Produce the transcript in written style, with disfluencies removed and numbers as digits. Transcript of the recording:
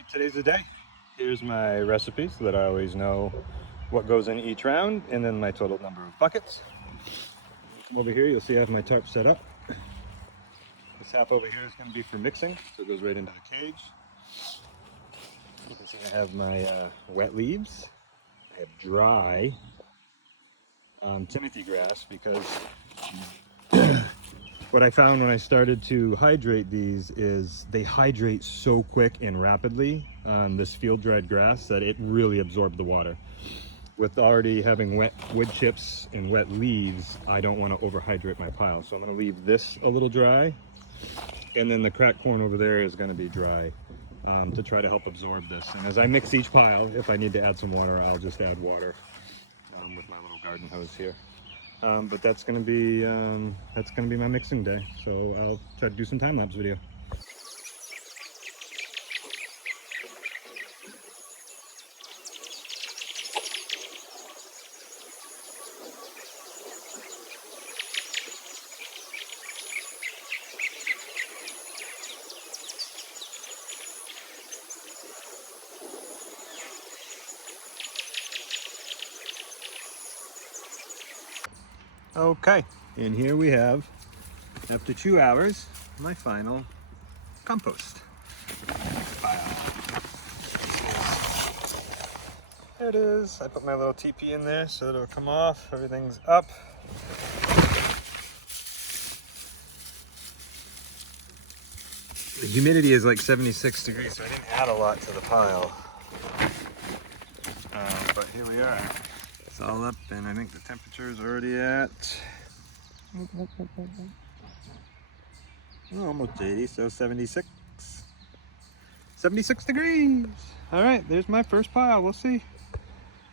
Alright, today's the day. Here's my recipe so that I always know what goes in each round, and then my total number of buckets. Come over here, you'll see I have my tarp set up. This half over here is going to be for mixing, so it goes right into the cage. You can see I have my wet leaves. I have dry Timothy grass, because what I found when I started to hydrate these is they hydrate so quick and rapidly on this field dried grass that it really absorbed the water. With already having wet wood chips and wet leaves, I don't want to overhydrate my pile. So I'm going to leave this a little dry, and then the cracked corn over there is going to be dry to try to help absorb this. And as I mix each pile, if I need to add some water, I'll just add water with my little garden hose here. But that's gonna be my mixing day. So I'll try to do some time-lapse video. Okay, and here we have, after 2 hours, my final compost pile. There it is. I put my little TP in there so that it'll come off. Everything's up. The humidity is like 76 degrees, so I didn't add a lot to the pile. But here we are. It's all up, and I think the temperature is already at almost 80, so 76 degrees. All right, there's my first pile. We'll see.